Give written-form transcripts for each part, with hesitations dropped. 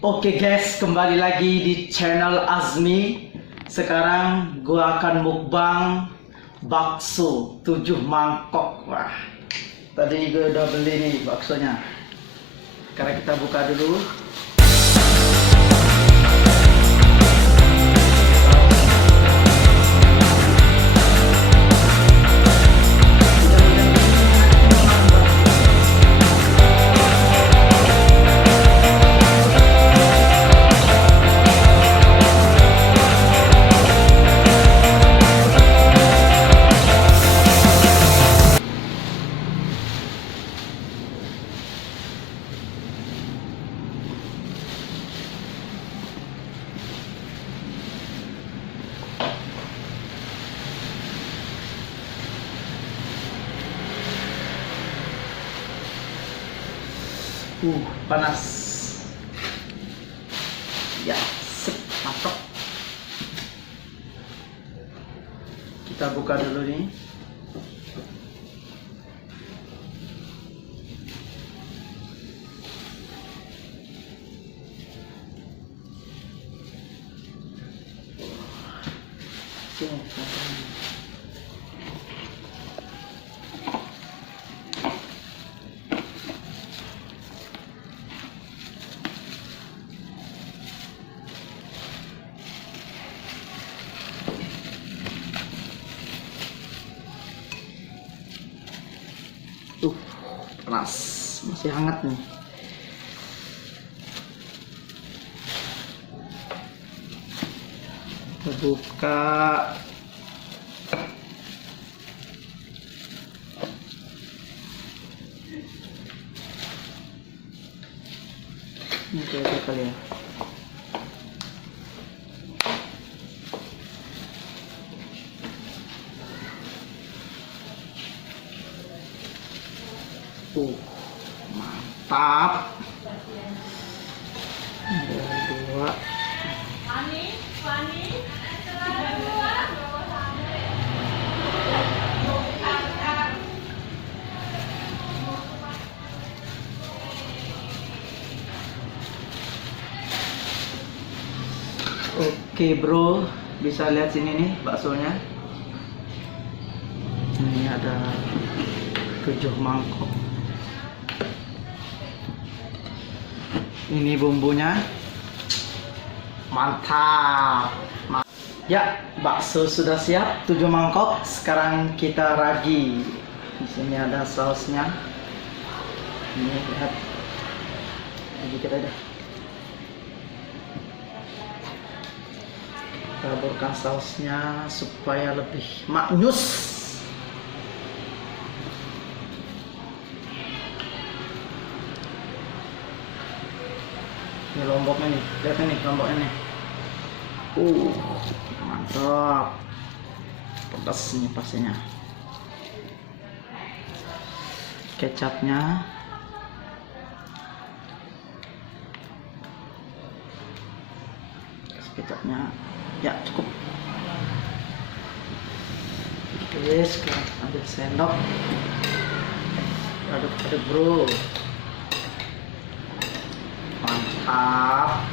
Oke guys, kembali lagi di channel Azmi. Sekarang gua akan mukbang bakso 7 mangkok. Wah, tadi gue udah beli nih baksonya. Sekarang kita buka dulu. Panas. Ya, mantap. Kita buka dulu nih. Panas, masih hangat nih. Kita buka. Ini kayak kali ya. Mantap. Ada dua. Oke bro, bisa lihat sini nih baksonya. Ini ada 7 mangkok. Ini bumbunya, mantap. Ya, bakso sudah siap 7 mangkok. Sekarang kita ragi. Di sini ada sausnya. Ini lihat. Sedikit aja. Taburkan sausnya supaya lebih maknyus. Ini lomboknya nih, lihat nih lomboknya nih. Mantap. Pedas nih pastinya. Kecapnya. Kecapnya. Ya, cukup. Oke, sekarang ambil sendok. Aduk-aduk bro. Mantap.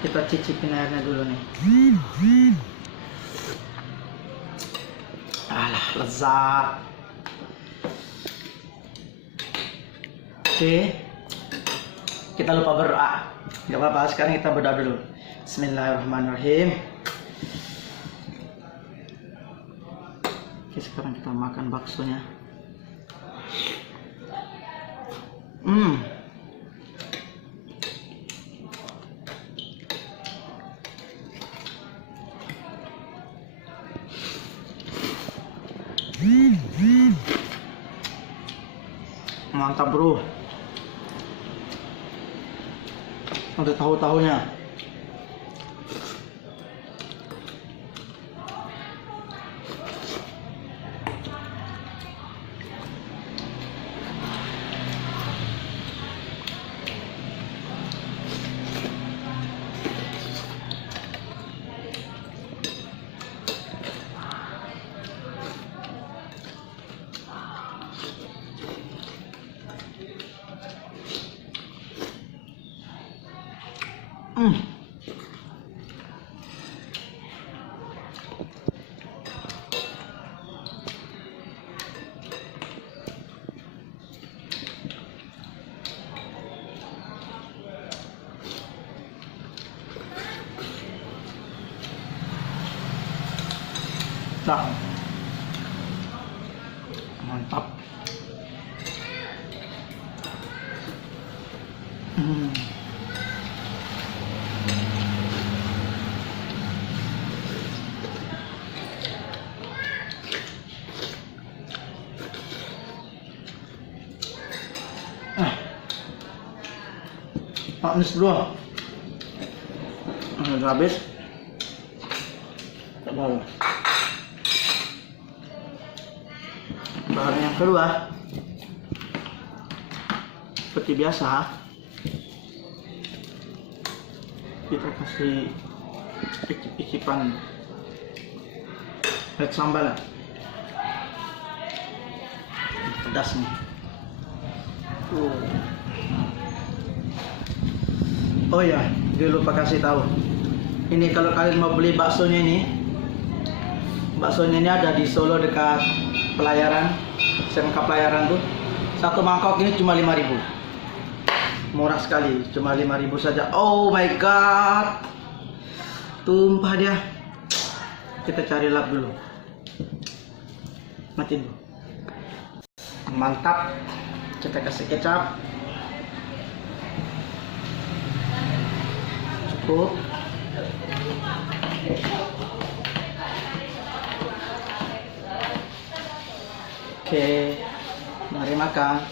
Kita cicipin airnya dulu nih. Alah, lezat. Oke. Kita lupa berdoa. Gak apa-apa, sekarang kita berdoa dulu. Bismillahirrahmanirrahim. Oke, sekarang kita makan baksonya. Mantap bro. Ada tahu-tahunya. Nah, mantap. Manis bro. Udah habis. Baru. Bahan yang kedua, seperti biasa, kita kasih icip-icipan lihat sambal. Pedas nih. Oh ya, gue lupa kasih tahu. Ini kalau kalian mau beli baksonya ini ada di Solo dekat Pelayaran, SMK Pelayaran tuh. Satu mangkok ini cuma 5.000. Murah sekali, cuma 5.000 saja. Oh my god, tumpah dia. Kita cari lap dulu. Matiin dulu. Mantap. Kita kasih kecap. Cukup. Oke, mari makan.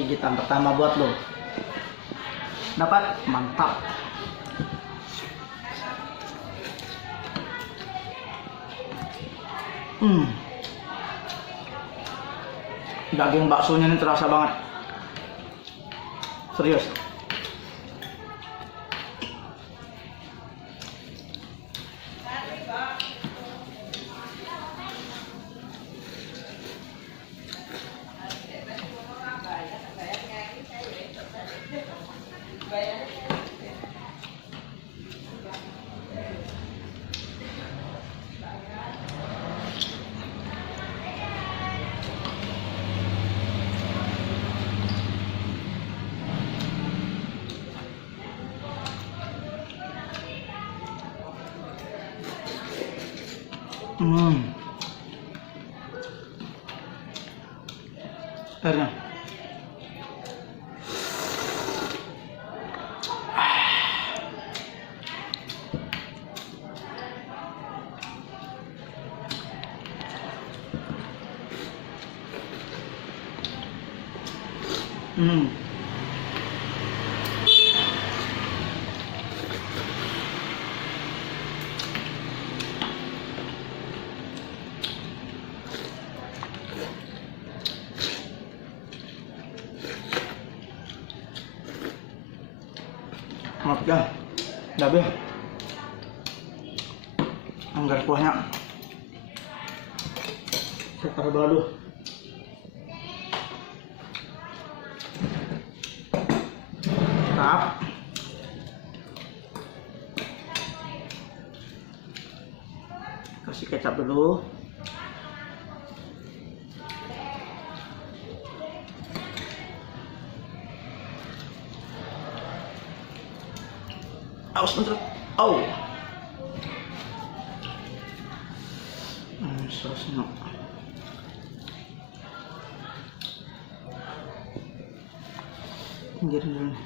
Gigitan pertama buat lo. Dapat, mantap. Daging baksonya ini terasa banget. Serius. Airnya. Maaf ya, habis. Anggar kuahnya. Saya taruh dulu. Mantap. Kasih kecap dulu. Awas bentruk. Oh. Sausnya. Pinggirin dulu nih.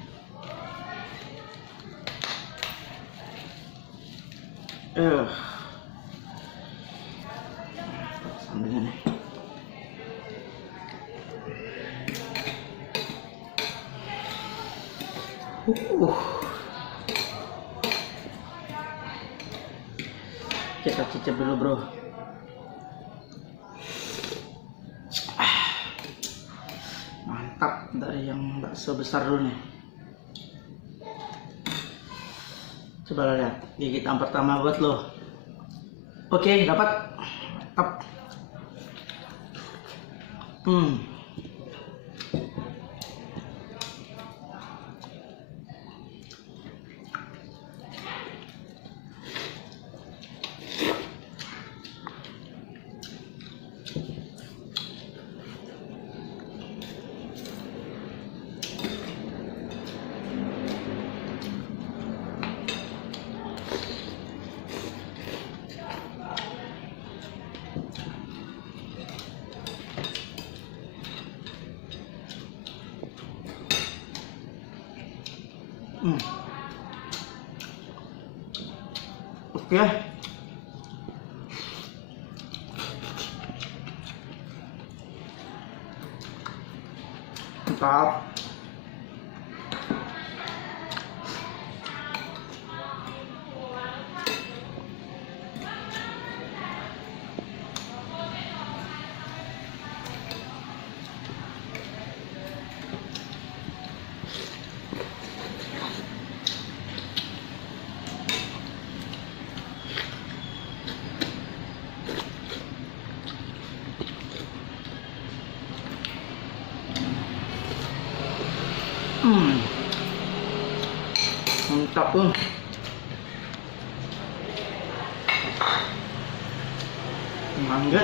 Sambilnya nih. Kita cicip dulu bro. Mantap, dari yang bakso besar dulu nih. Coba lihat gigitan pertama buat lo. Oke, dapat. Mantap. Hmm. Oke. Mantap. Mantap pun. Mangga.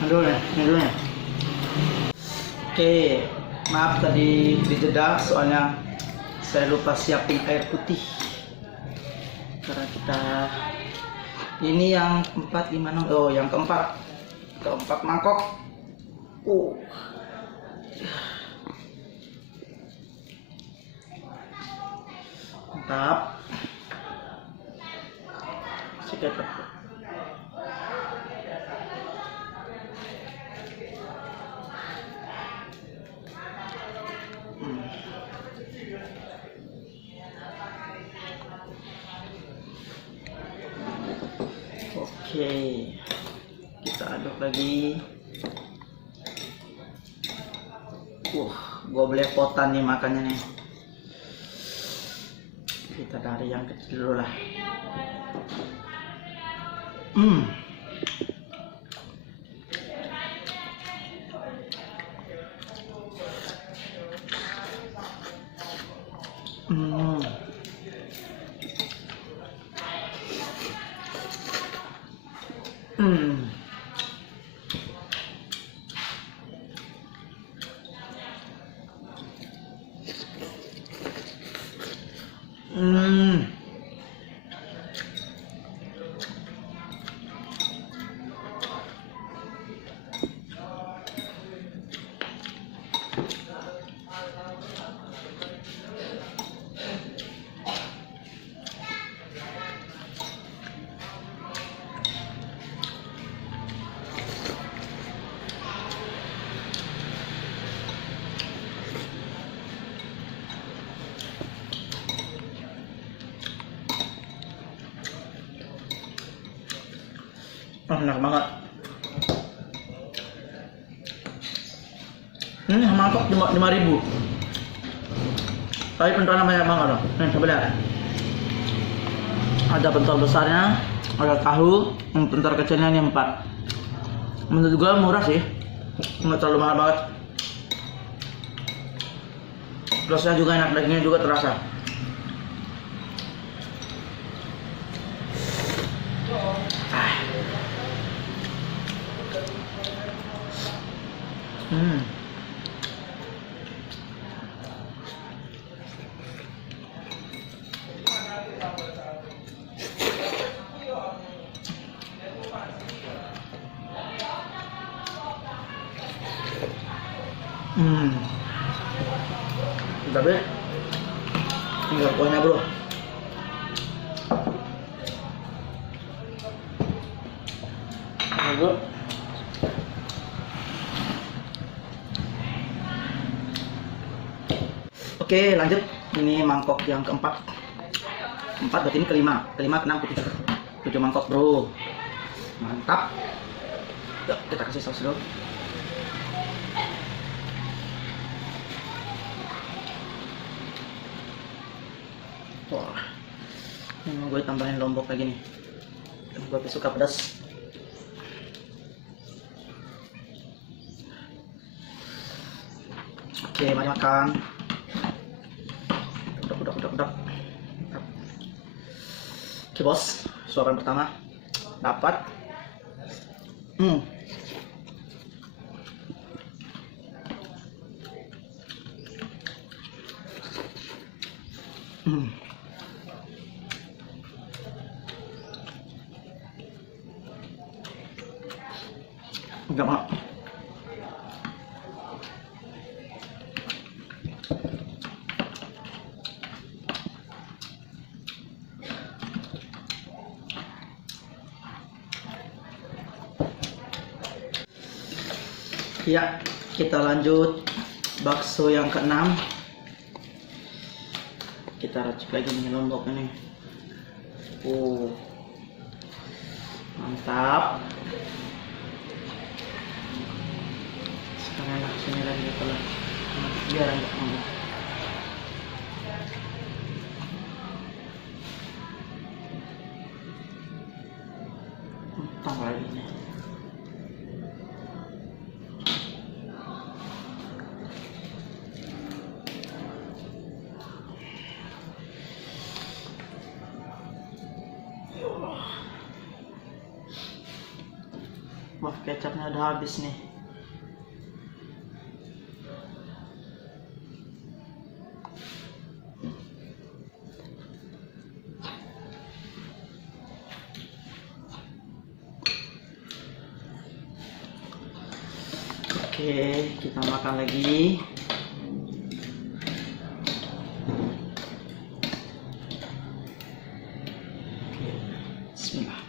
Aduh ya, aduh ya. Oke, maaf tadi dijeda soalnya saya lupa siapin air putih. Karena kita ini yang keempat gimana? Oh, yang keempat mangkok. Mantap. Sikat. Oke, kita aduk lagi. Gue belepotan nih makannya nih. Kita dari yang kecil dulu lah. Enak banget. Ini mangkok 5.000. Tapi pentolnya banyak banget loh. Nih coba lihat. Ada pentol besarnya, ada tahu, pentol kecilnya ini 4. Menurut gue murah sih, nggak terlalu mahal banget. Rasanya juga enak, dagingnya juga terasa. Tapi tinggal kuahnya bro. Bro. Oke, lanjut. Ini mangkok yang keempat. Berarti ini kelima, keenam, tujuh mangkok bro. Mantap. Yuk kita kasih saus dulu. Wah, ini gue tambahin lombok lagi nih. Gue suka pedas. Oke, mari makan. Udah. Oke bos, suapan pertama dapat. Enggak mau. Ya, kita lanjut bakso yang keenam. Kita racik lagi nih lombok ini. Mantap. Sekarang sini lagi kita lah. Biar enggak ngomong. Mantap lagi nih. Wah, kecapnya udah habis nih. Oke, kita makan lagi. Bismillah.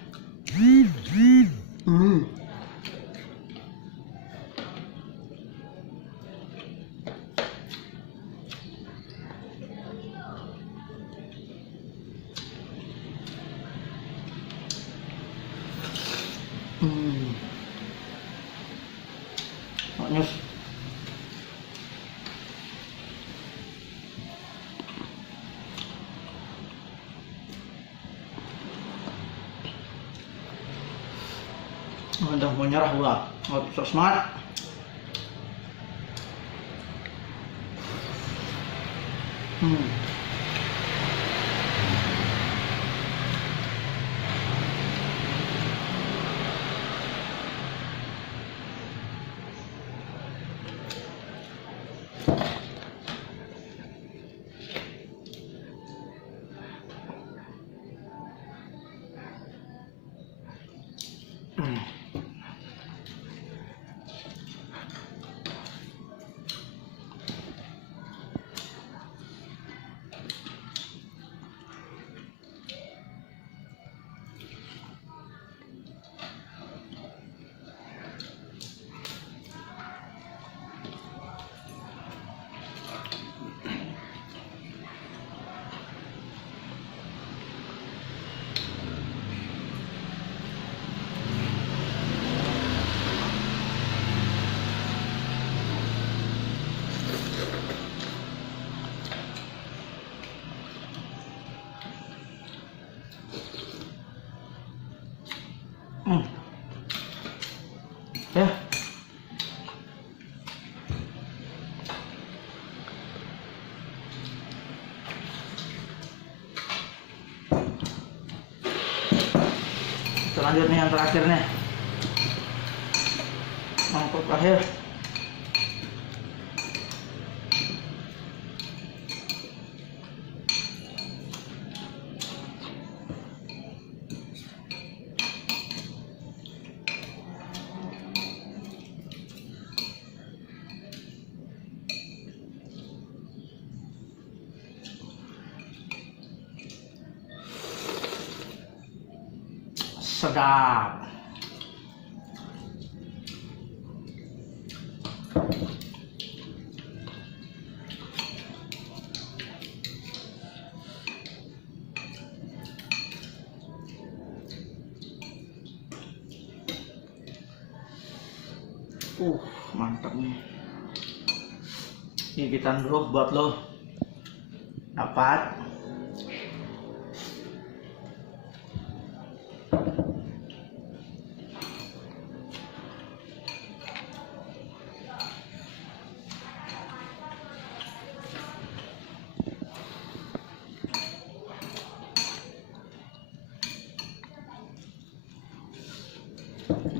Nyus. Udah mau nyerah gua. Nggak semangat. Ya. Kita lanjut nih yang terakhir nih. Mangkuk terakhir. Sedap. Mantap nih. Gigitan bro buat lo. Dapat.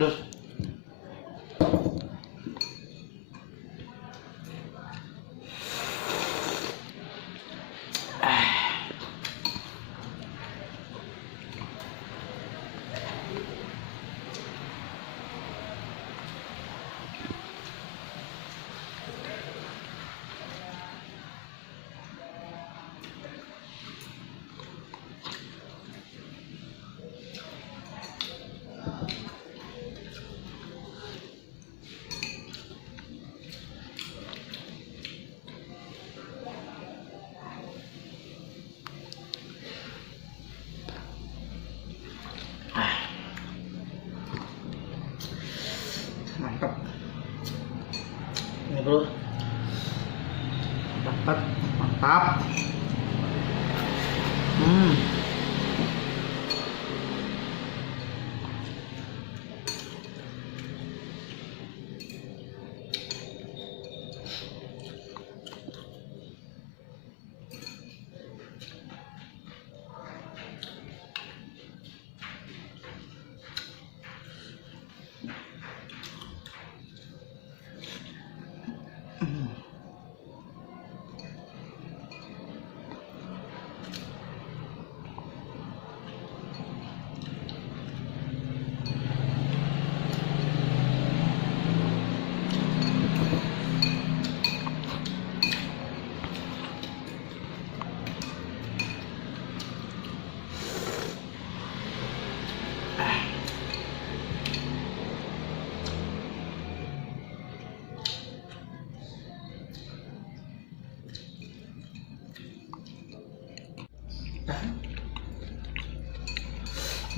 Terus bro. Dapat, mantap.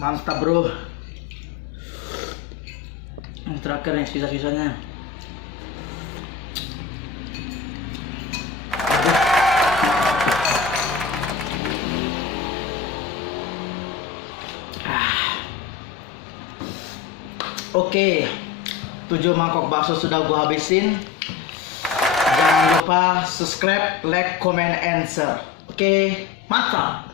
Mantap bro. Yang terakhir nih sisa-sisanya. Oke, 7 mangkok bakso sudah gua habisin. Jangan lupa subscribe, like, comment, and share. Oke, mantap.